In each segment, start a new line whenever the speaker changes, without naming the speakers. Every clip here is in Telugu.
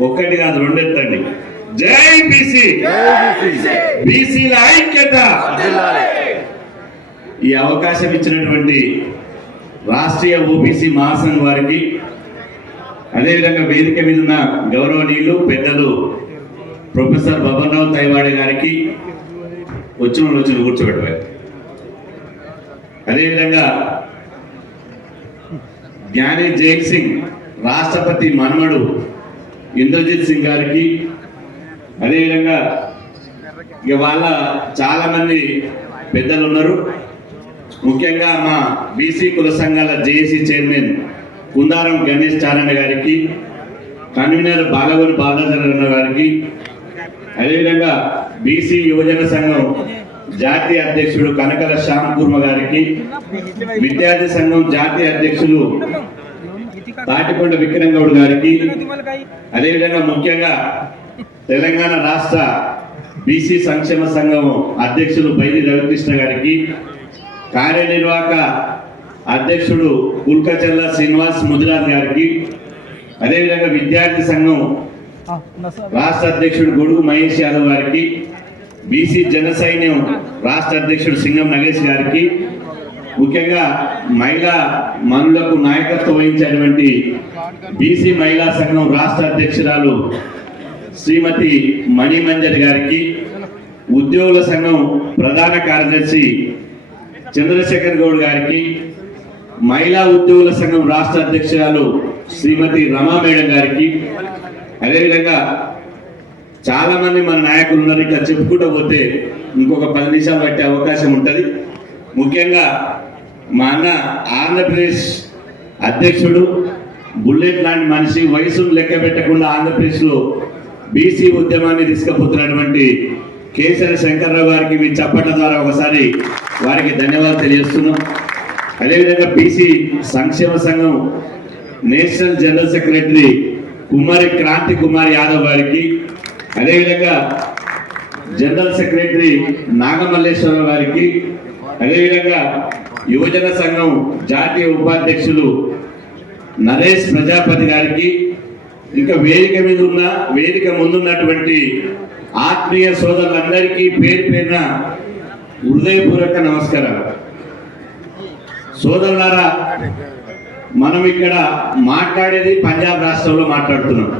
ఒక్కటి కాదు రెండు ఎత్తండి జై బీసీ. బీసీల ఐక్యత. ఈ అవకాశం ఇచ్చినటువంటి రాష్ట్రీయ ఓబీసీ మహాసంఘ్ వారికి అదేవిధంగా వేదిక మీద ఉన్న గౌరవనీయులు పెద్దలు ప్రొఫెసర్ బబన్ రావు తైవాడే గారికి వచ్చిన వాళ్ళు వచ్చిన కూర్చోబెట్టారు అదేవిధంగా జ్ఞాని జైల్ సింగ్ రాష్ట్రపతి మన్మడు ఇంద్రజిత్ సింగ్ గారికి అదేవిధంగా ఇక వాళ్ళ చాలా మంది పెద్దలు ఉన్నారు. ముఖ్యంగా మా బీసీ కుల సంఘాల జేఏసీ చైర్మన్ కుందారం గణేష్ చారణ గారికి కన్వీనర్ బాలగూరి బాలచరణ గారికి అదేవిధంగా బీసీ యువజన సంఘం జాతీయ అధ్యక్షుడు కనకల శ్యామ్ కుర్మ గారికి విద్యార్థి సంఘం జాతీయ అధ్యక్షులు తాటికొండ విక్రమ్ గౌడ్ గారికి అదేవిధంగా ముఖ్యంగా తెలంగాణ రాష్ట్ర బీసీ సంక్షేమ సంఘం అధ్యక్షులు బైరి రవికృష్ణ గారికి కార్యనిర్వాహక అధ్యక్షుడు కుల్కచల్ల శ్రీనివాస్ ముదిరాజ్ గారికి అదేవిధంగా విద్యార్థి సంఘం రాష్ట్ర అధ్యక్షుడు గొడుగు మహేష్ యాదవ్ గారికి బీసీ జన సైన్యం రాష్ట్ర అధ్యక్షుడు సింగం నగేష్ గారికి ముఖ్యంగా మహిళా మనులకు నాయకత్వం వహించినటువంటి బీసీ మహిళా సంఘం రాష్ట్ర అధ్యక్షురాలు శ్రీమతి మణిమంజరి గారికి ఉద్యోగుల సంఘం ప్రధాన కార్యదర్శి చంద్రశేఖర్ గౌడ్ గారికి మహిళా ఉద్యోగుల సంఘం రాష్ట్ర అధ్యక్షురాలు శ్రీమతి రమా మేడం గారికి అదేవిధంగా చాలా మంది మన నాయకులు ఉన్నారు. ఇక్కడ చెప్పుకుంటూ పోతే ఇంకొక పది నిమిషాలు పట్టే అవకాశం ఉంటుంది. ముఖ్యంగా మా అన్న ఆంధ్రప్రదేశ్ అధ్యక్షుడు బుల్లెట్ లాంటి మనిషి వయసును లెక్క పెట్టకుండా ఆంధ్రప్రదేశ్లో బీసీ ఉద్యమాన్ని తీసుకుపోతున్నటువంటి కేసరి శంకర్రావు గారికి మీ చప్పట్ల ద్వారా ఒకసారి వారికి ధన్యవాదాలు తెలియజేస్తున్నాం. అదేవిధంగా బీసీ సంక్షేమ సంఘం national general secretary Kumari Kranthi Kumar Yadav గారికి అదేవిధంగా జనరల్ సెక్రటరీ నాగమల్లేశ్వరరావు గారికి అదేవిధంగా యువజన సంఘం జాతీయ ఉపాధ్యక్షులు నరేష్ ప్రజాపతి గారికి ఇంకా వేదిక మీద ఉన్న వేదిక ముందున్నటువంటి ఆత్మీయ సోదరులందరికీ పేరు పేరున హృదయపూర్వక నమస్కారాలు. సోదరులారా మనం ఇక్కడ మాట్లాడేది పంజాబ్ రాష్ట్రంలో మాట్లాడుతున్నాం.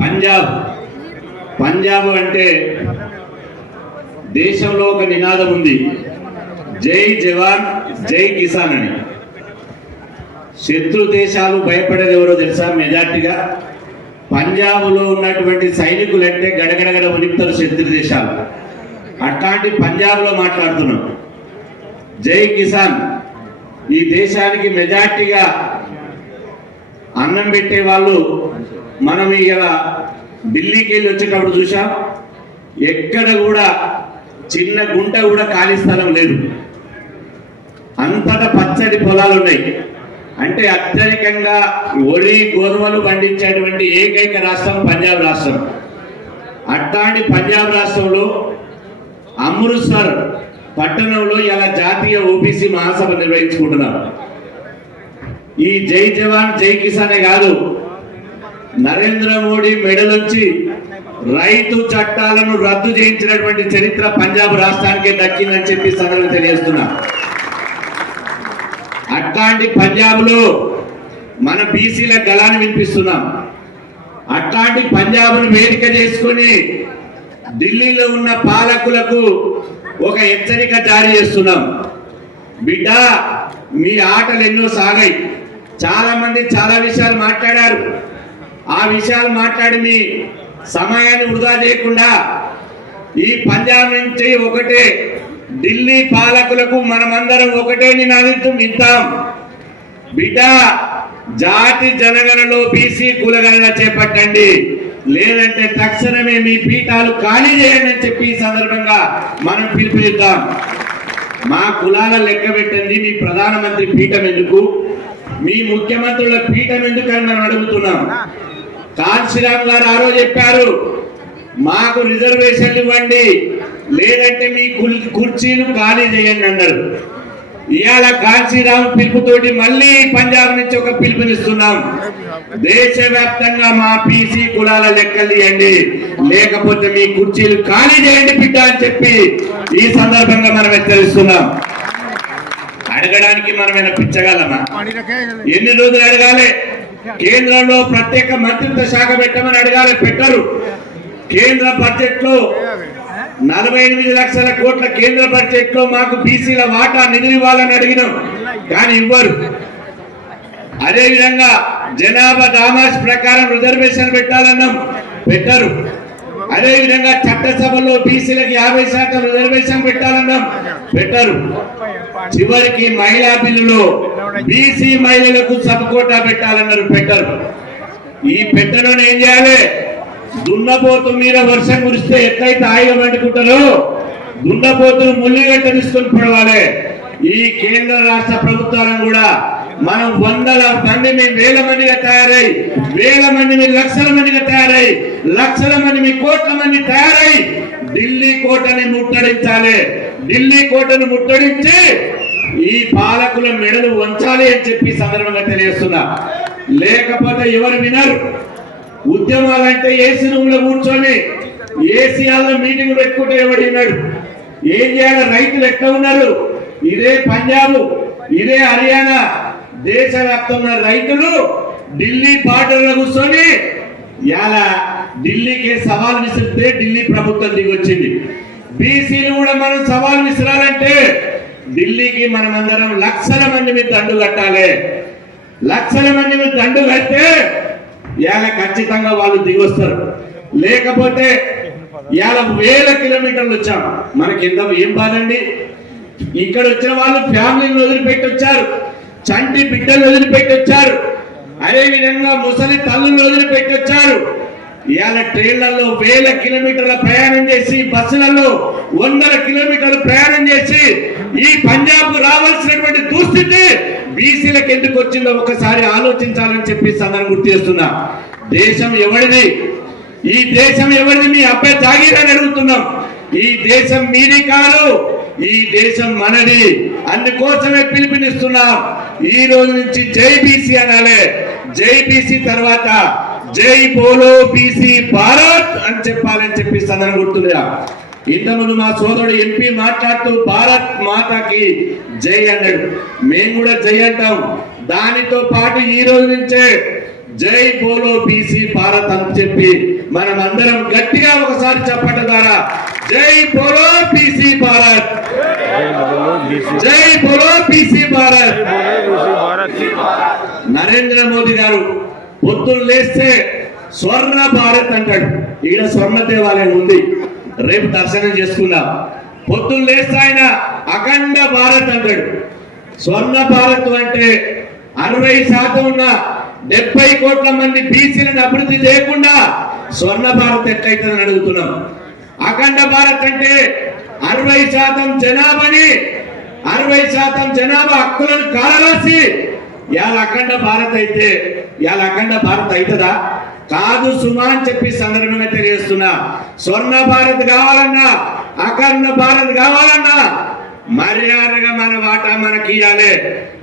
పంజాబ్ పంజాబ్ అంటే దేశంలో ఒక నినాదం ఉంది. జై జవాన్ జై కిసాన్ అని శత్రు దేశాలు భయపడేది ఎవరో తెలుసా మెజార్టీగా? పంజాబ్లో ఉన్నటువంటి సైనికులు అంటే గడగడగడ ఉనిపుతారు శత్రు దేశాలు. అట్లాంటి పంజాబ్లో మాట్లాడుతున్నాం. జై కిసాన్ ఈ దేశానికి మెజార్టీగా అన్నం పెట్టే వాళ్ళు మనం ఇలా ఢిల్లీకి వెళ్ళి వచ్చేటప్పుడు చూసాం ఎక్కడ కూడా చిన్న గుంట కూడా ఖాళీ స్థలం లేదు. అంతటా పచ్చడి పొలాలు ఉన్నాయి అంటే అత్యధికంగా ఒడి గోధుమలు పండించేటువంటి ఏకైక రాష్ట్రం పంజాబ్ రాష్ట్రం. అట్లాంటి పంజాబ్ రాష్ట్రంలో అమృత్సర్ పట్టణంలో ఇలా జాతీయ ఓబీసీ మహాసభ నిర్వహించుకుంటున్నారు. ఈ జై జవాన్ జై కిసానే కాదు నరేంద్ర మోడీ మెడలొచ్చి రైతు చట్టాలను రద్దు చేయించినటువంటి చరిత్ర పంజాబ్ రాష్ట్రానికే దక్కిందని చెప్పి సందర్భంగా తెలియజేస్తున్నా అట్లాంటి పంజాబ్లో మన బీసీల గళాన్ని వినిపిస్తున్నాం. అట్లాంటి పంజాబ్ను వేదిక చేసుకొని ఢిల్లీలో ఉన్న పాలకులకు ఒక హెచ్చరిక జారీ చేస్తున్నాం. బిడ్డ మీ ఆటలు ఎన్నో సాగాయి. చాలా మంది చాలా విషయాలు మాట్లాడారు. ఆ విషయాలు మాట్లాడి మీ సమయాన్ని వృధా చేయకుండా ఈ పంజాబ్ నుంచి ఒకటే ఢిల్లీ పాలకులకు మనమందరం ఒకటే నినాదితం ఇద్దాం బిడ్డ జాతి జనగణలో బీసీ కులగణన చేపట్టండి. లేదంటే తక్షణమే మీ పీఠాలు ఖాళీ చేయండి అని చెప్పి ఈ సందర్భంగా మనం పిలుపునిద్దాం. మా కులాల లెక్క పెట్టండి మీ ప్రధానమంత్రి పీఠం ఎందుకు? మీ ముఖ్యమంత్రుల పీఠం ఎందుకు అని మనం అడుగుతున్నాం? కాంశీరామ్ గారు ఆ రోజు చెప్పారు మాకు రిజర్వేషన్లు ఇవ్వండి. లేదంటే మీ కుర్చీలు ఖాళీ చేయండి అన్నారు. ఇవాళ కాశీరామ్ పిలుపుతోటి మళ్ళీ పంజాబ్ నుంచి ఒక పిలుపునిస్తున్నాం. దేశవ్యాప్తంగా మా పీసీ కులాల లెక్కలు ఇవ్వండి లేకపోతే మీ కుర్చీలు ఖాళీ చేయండి బిడ్డ అని చెప్పి ఈ సందర్భంగా మనం హెచ్చరిస్తున్నాం. అడగడానికి మనం పిచ్చగలమా ఎన్ని రోజులు అడగాలి? కేంద్రంలో ప్రత్యేక మంత్రిత్వ శాఖ పెట్టమని అడగాలి పెట్టరు. కేంద్ర బడ్జెట్లో నలభై ఎనిమిది లక్షల కోట్ల కేంద్ర బడ్జెట్లో మాకు బీసీల వాటా నిధులు ఇవ్వాలని అడిగినాం. కానీ ఇవ్వరు. అదే విధంగా జనాభా దామాష్ ప్రకారం రిజర్వేషన్ పెట్టాలన్నాం. పెట్టరు. అదే విధంగా చట్టసభలో బీసీలకు యాభై శాతం రిజర్వేషన్ పెట్టాలన్నాం. పెట్టరు. చివరికి మహిళా బిల్లులో బీసీ మహిళలకు సబ్ కోటా పెట్టాలన్నారు పెట్టరు. ఈ పెట్టడం ఏం చేయాలి? దున్నపోతు మీద వర్షం కురిస్తే ఎట్లయితే ఆయుధం పండుకుంటారో? దున్నపోతులు ముల్లిగట్ట తీసుకొని పడవాలి. ఈ కేంద్ర రాష్ట్ర ప్రభుత్వాలను కూడా మనం వందల మంది మీ వేల మందిగా తయారై వేల మంది మీ లక్షల మందిగా తయారై లక్షల మంది మీ కోట్ల మంది తయారై ఢిల్లీ కోటని ముట్టడించాలి. ఢిల్లీ కోటను ముట్టడించి ఈ పాలకుల మెడలు వంచాలి అని చెప్పి సందర్భంగా తెలియజేస్తున్నా. లేకపోతే ఎవరు వినరు. ఉద్యమాలంటే ఏసీ రూమ్లో కూర్చొని ఏసీ హాల్లో మీటింగ్ పెట్టుకుంటే ఎవడినాడు ఏం చేయాలి? రైతులు ఎట్లా ఉన్నారు? ఇదే పంజాబ్ ఇదే హర్యానా దేశవ్యాప్తంగా రైతులు ఢిల్లీ బార్డర్లో కూర్చొని ఇలా ఢిల్లీకి సవాల్ విసిరితే ఢిల్లీ ప్రభుత్వం దిగొచ్చింది. బీసీలు కూడా మనం సవాల్ విసిరాలంటే ఢిల్లీకి మనం అందరం లక్షల మంది మీద దండు కట్టాలి. లక్షల మంది మీద దండు కడితే ఇవాళ ఖచ్చితంగా వాళ్ళు దిగొస్తారు. లేకపోతే ఇవాళ వేల కిలోమీటర్లు వచ్చాం. మనకి ఎంత ఏం బాధండి? ఇక్కడ వచ్చిన వాళ్ళు ఫ్యామిలీని వదిలిపెట్టి వచ్చారు చంటి బిడ్డలు వదిలిపెట్టి వచ్చారు అదే విధంగా ముసలి తల్లులు వదిలిపెట్టి వచ్చారు ఇవాళ ట్రైన్లలో వేల కిలోమీటర్ల ప్రయాణం చేసి బస్సులలో వందల కిలోమీటర్లు ప్రయాణం చేసి ఈ పంజాబ్ రావాల్సినటువంటి దుస్థితి బీసీలకు ఎందుకు వచ్చిందో ఒకసారి ఆలోచించాలని చెప్పి సందర్భం గుర్తు చేస్తున్నా. దేశం ఎవరిది? ఈ దేశం ఎవరిది? మీ అబ్బాయి జాగీరని అడుగుతున్నాం. ఈ దేశం మీది కాదు ఈ దేశం మనది. అందుకోసమే పిలుపునిస్తున్నాం. ఈ రోజు నుంచి జై బీసీ అనాలే. జై బీసీ తర్వాత జై పోలో బీసీ భారత్ అని చెప్పాలని చెప్పి సందర్భం గుర్తుందా? ఇంతకుముందు మా సోదరుడు ఎంపీ మాట్లాడుతూ భారత్ మాతకి జై అన్నాడు. మేము కూడా జై అంటాం. దానితో పాటు ఈ రోజు నుంచే జై బోలో బీసీ భారత్ అని చెప్పి మనం అందరం గట్టిగా ఒకసారి చెప్పటం ద్వారా జై బోలో బీసీ భారత్. జై బోలో బీసీ భారత్. నరేంద్ర మోదీ గారు పొద్దున్న లేస్తే స్వర్ణ భారత్ అంటాడు. ఇక్కడ స్వర్ణ దేవాలయం ఉంది. రేపు దర్శనం చేసుకుందాం. పొద్దున్న లేస్తే ఆయన అఖండ భారత్ అంటాడు. స్వర్ణ భారత్ అంటే అరవై శాతం ఉన్న డెబ్బై కోట్ల మంది బీసీలను అభివృద్ధి చేయకుండా స్వర్ణ భారత్ ఎట్లయితుందని అడుగుతున్నాం. అఖండ భారత్ అంటే అరవై శాతం జనాభాని అరవై శాతం జనాభా హక్కులను కాలరాసి ఇవాళ అఖండ భారత్ అయితే ఇవాళ అఖండ భారత్ అవుతుందా? కాదు సుమా అని చెప్పి సందర్భంగా తెలియజేస్తున్నా స్వర్ణ భారత్ కావాలన్నా అఖండ భారత్ కావాలన్నా మర్యాదగా మన వాటా మనకి ఇవ్వాలి.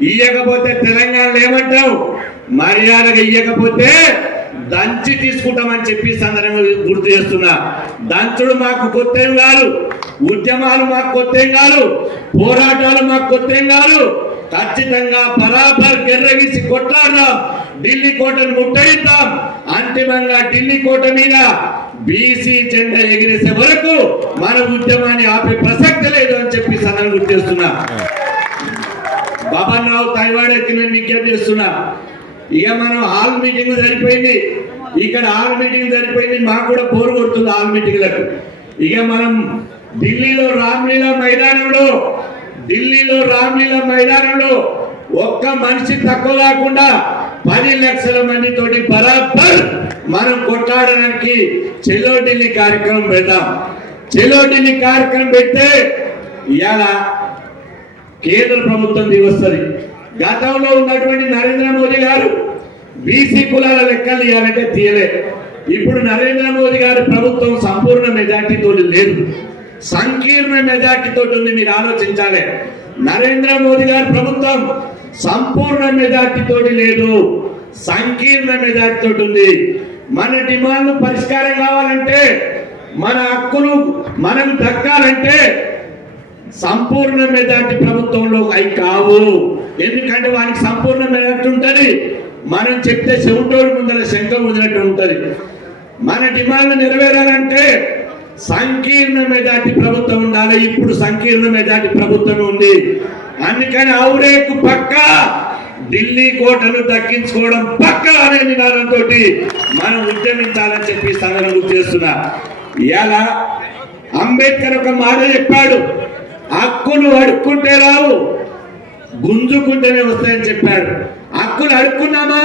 ఇయ్యకపోతే తెలంగాణలో ఏమంటావు? మర్యాదగా ఇయ్యకపోతే దంచి తీసుకుంటామని చెప్పి సందర్భంగా గుర్తు చేస్తున్నా. దంచుడు మాకు కొత్త కాదు. ఉద్యమాలు మాకు కొత్త కాదు. పోరాటాలు మాకు కొత్త కాదు. ఖచ్చితంగా బరాబర్ కెర్రగిసి కొట్లాడదాం. ఢిల్లీ కోటను ముట్టయిద్దాం అంతిమంగా ఢిల్లీ కోట మీద బీసీ జెండా ఎగిరేసే వరకు మన ఉద్యమాన్ని ఆపే ప్రసక్తి లేదు అని చెప్పి సదనం గుర్తిస్తున్నా బాబా రావు తైవాడేకి నేను విజ్ఞప్తి చేస్తున్నా. ఇక మనం హాల్ మీటింగ్ సరిపోయింది. ఇక్కడ హాల్ మీటింగ్ సరిపోయింది. మాకు కూడా బోరు కొడుతుంది హాల్ మీటింగ్లకు. ఇక మనం ఢిల్లీలో రామ్లీలా మైదానంలో ఢిల్లీలో రామ్లీలా మైదానంలో ఒక్క మనిషి తక్కువ కాకుండా పది లక్షల మందితోటి బరాబర్ మనం కొట్లాడడానికి చెలో ఢిల్లీ కార్యక్రమం పెడదాం చెలో ఢిల్లీ కార్యక్రమం పెడితే ఇవాళ కేంద్ర ప్రభుత్వం దిగొస్తుంది. గతంలో ఉన్నటువంటి నరేంద్ర మోదీ గారు బీసీ కులాల లెక్కలు ఇవ్వాలంటే తీయలే. ఇప్పుడు నరేంద్ర మోదీ గారి ప్రభుత్వం సంపూర్ణ మెజార్టీతో లేదు. సంకీర్ణ మెజార్టీతో ఉంది మీరు ఆలోచించాలి. నరేంద్ర మోదీ గారి ప్రభుత్వం సంపూర్ణ మెజార్టీతో లేదు. సంకీర్ణ మెజార్టీతో ఉంది. మన డిమాండ్ పరిష్కారం కావాలంటే మన హక్కులు మనకు దక్కాలంటే సంపూర్ణ మెజార్టీ ప్రభుత్వంలో అవి కావు. ఎందుకంటే వానికి సంపూర్ణ మెజార్టీ ఉంటుంది. మనం చెప్తే చెవిటోడు ముందర శంఖం ముదినట్టు ఉంటుంది. మన డిమాండ్ నెరవేరాలంటే సంకీర్ణ మెజార్టీ ప్రభుత్వం ఉండాలి. ఇప్పుడు సంకీర్ణ మెజార్టీ ప్రభుత్వం ఉంది. అందుకని ఔరేకు పక్క ఢిల్లీ కోటను దక్కించుకోవడం పక్క అనే నినాదంతో మనం ఉద్యమించాలని చెప్పి సంఘటన గుర్తు చేస్తున్నా. ఇలా అంబేద్కర్ ఒక మాట చెప్పాడు. హక్కులు అడుక్కుంటే రావు గుంజుకుంటేనే వస్తాయని చెప్పాడు హక్కులు అడుక్కున్నామా?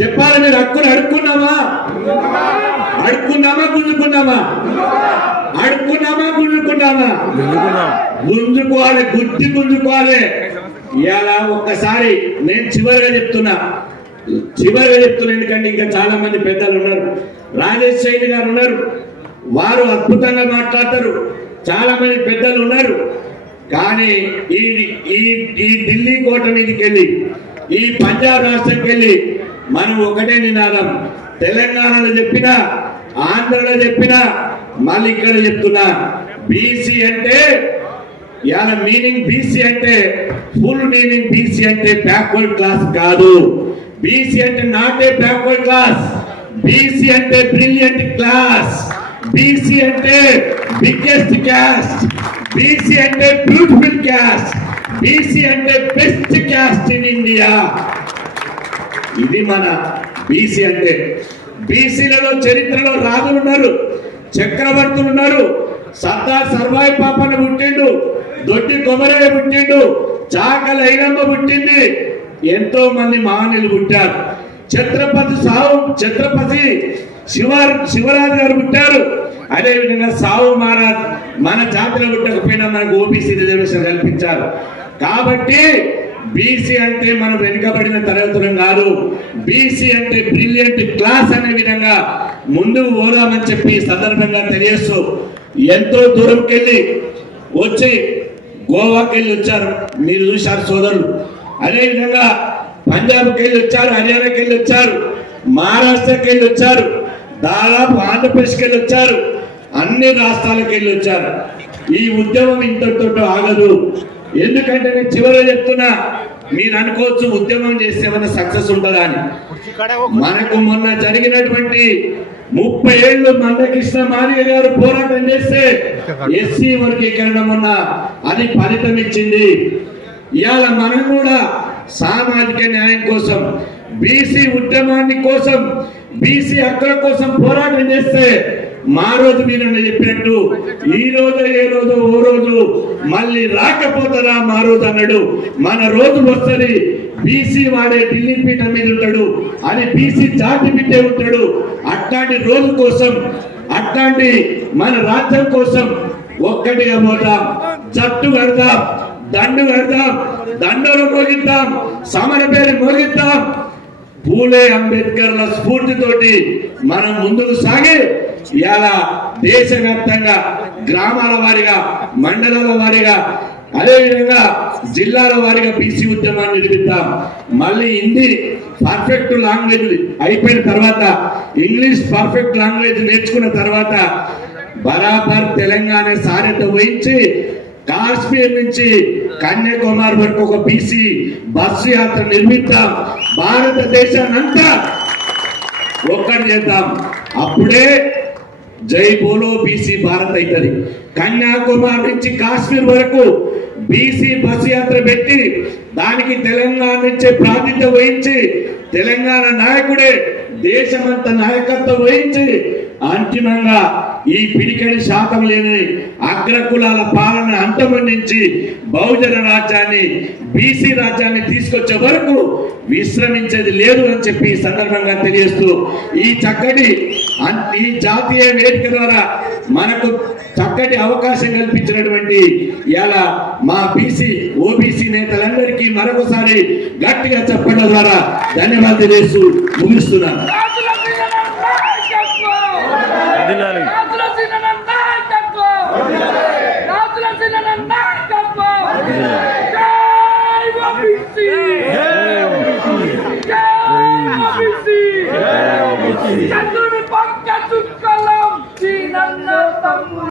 చెప్పాలి మీరు హక్కును అడుక్కున్నామా? అడుక్కున్నామా గుంజుకున్నామా? అడుక్కున్నామా గుంజుకున్నామా? గుంజుకోవాలి గుద్ది గుంజుకోవాలి ఇలా ఒక్కసారి నేను చివరిగా చెప్తున్నా. చివరిగా చెప్తున్నా ఎందుకంటే ఇంకా చాలా మంది పెద్దలు ఉన్నారు. రాజేష్ శైలి గారు ఉన్నారు. వారు అద్భుతంగా మాట్లాడతారు. చాలా మంది పెద్దలు ఉన్నారు. కానీ ఈ ఈ ఈ ఢిల్లీ కోట మీదకి వెళ్ళి ఈ పంజాబ్ రాష్ట్రంకి వెళ్ళి మనం ఒకటే నినాదం. తెలంగాణలో చెప్పినా ఆంధ్రలో చెప్పినా మళ్ళీ ఇక్కడ చెప్తున్నా బీసీ అంటే ఇవాళ మీనింగ్ బీసీ అంటే ఫుల్ మీనింగ్ బీసీ అంటే బ్యాక్వర్డ్ క్లాస్ కాదు. బీసీ అంటే not a backward class BC అంటే బ్రిలియంట్ క్లాస్ బీసీ అంటే బిగ్గెస్ట్ క్యాస్ట్ బీసీ అంటే బ్యూటిఫుల్ క్యాస్ట్ బీసీ అంటే బెస్ట్ క్యాస్ట్ ఇన్ ఇండియా ఇది మన బీసీ అంటే బీసీలలో చరిత్రలో రాజులు ఉన్నారు చక్రవర్తులు ఉన్నారు సర్దార్ సర్వాయి పాపన పుట్టిండు దొడ్డి కొమరయ్య పుట్టిండు చాకల ఐలమ్మ పుట్టింది ఎంతో మంది మహనీయులు పుట్టారు. ఛత్రపతి సావు ఛత్రపతి శివ శివరాజు గారు పుట్టారు. అదేవిధంగా సావు మహారాజ్ మన జాతిలో పుట్టకపోయినా మనకు ఓబీసీ రిజర్వేషన్ కల్పించారు. కాబట్టి బీసీ అంటే మనం వెనుకబడిన తరగతులం కాదు. బీసీ అంటే బ్రిలియంట్ క్లాస్ అనే విధంగా ముందుకు పోదామని చెప్పి సందర్భంగా తెలియస్తూ ఎంతో దూరంకి వెళ్ళి వచ్చి గోవాకి వెళ్ళి వచ్చారు మీరు చూశారు సోదరులు. అదేవిధంగా పంజాబ్కి వెళ్ళి వచ్చారు హర్యానాకి వెళ్ళి వచ్చారు మహారాష్ట్రకి వెళ్ళి వచ్చారు దాదాపు ఆంధ్రప్రదేశ్కి వెళ్ళి వచ్చారు అన్ని రాష్ట్రాలకు వెళ్ళి వచ్చారు. ఈ ఉద్యమం ఇంతటితో ఆగదు. ఎందుకంటే నేను చివరిగా చెప్తున్నా మీరు అనుకోవచ్చు ఉద్యమం చేస్తే ఏమైనా సక్సెస్ ఉంటుందా అని. మనకు మొన్న జరిగినటువంటి ముప్పై ఏళ్ళు మందకృష్ణ మాదిగ గారు పోరాటం చేస్తే ఎస్సీ వర్గీకరణ మొన్న అది ఫలితం ఇచ్చింది. ఇవాళ మనం కూడా సామాజిక న్యాయం కోసం బీసీ ఉద్యమాన్ని కోసం బీసీ హక్కుల కోసం పోరాటం చేస్తే మా రోజు మీరు చెప్పినట్టు ఈ రోజు ఏ రోజు ఓ రోజు మళ్ళీ రాకపోతారా మా రోజు అన్నాడు. మన రోజు వస్తుంది బీసీ వాడే ఢిల్లీ పీఠ మీద ఉంటాడు అని బీసీ జాతి బిడ్డే ఉంటాడు. అట్లాంటి రోజు కోసం అట్లాంటి మన రాజ్యం కోసం ఒక్కటిగా పోతాం చట్టు కడతాం దండు కడతాం దండలు మోగిద్దాం సమర పేరు మోగిద్దాం. పూలే అంబేద్కర్ల స్ఫూర్తితోటి మనం ముందుకు సాగి ఇవాళ దేశవ్యాప్తంగా గ్రామాల వారీగా మండలాల వారీగా అదేవిధంగా జిల్లాల వారీగా బీసీ ఉద్యమాన్ని నిర్మిద్దాం. మళ్ళీ హిందీ పర్ఫెక్ట్ లాంగ్వేజ్ అయిపోయిన తర్వాత ఇంగ్లీష్ పర్ఫెక్ట్ లాంగ్వేజ్ నేర్చుకున్న తర్వాత బరాబర్ తెలంగాణ సారథ్యం వహించి కాశ్మీర్ నుంచి కన్యాకుమారి వరకు ఒక బీసీ బస్సు యాత్ర నిర్మిద్దాం. భారతదేశాన్ని అంతా ఒక్కటి చేద్దాం. అప్పుడే జై బోలో బీసీ భారత్ అవుతుంది కన్యాకుమారి నుంచి కాశ్మీర్ వరకు బీసీ బస్ యాత్ర పెట్టి దానికి తెలంగాణ నుంచి ప్రాతినిధ్యం వహించి తెలంగాణ నాయకుడే దేశమంతా నాయకత్వం వహించి అంతిమంగా ఈ పిడికడి శాతం లేని అగ్రకులాల పాలన అంతమందించి బహుజన రాజ్యాన్ని బీసీ రాజ్యాన్ని తీసుకొచ్చే వరకు విశ్రమించేది లేదు అని చెప్పి ఈ సందర్భంగా తెలియజేస్తూ ఈ చక్కటి ఈ జాతీయ వేదిక ద్వారా మనకు చక్కటి అవకాశం కల్పించినటువంటి ఇలా మా బీసీ ఓబీసీ నేతలందరికీ మరొకసారి గట్టిగా చెప్పడం ద్వారా ధన్యవాదాలు తెలియజేస్తూ ముగిస్తున్నాను.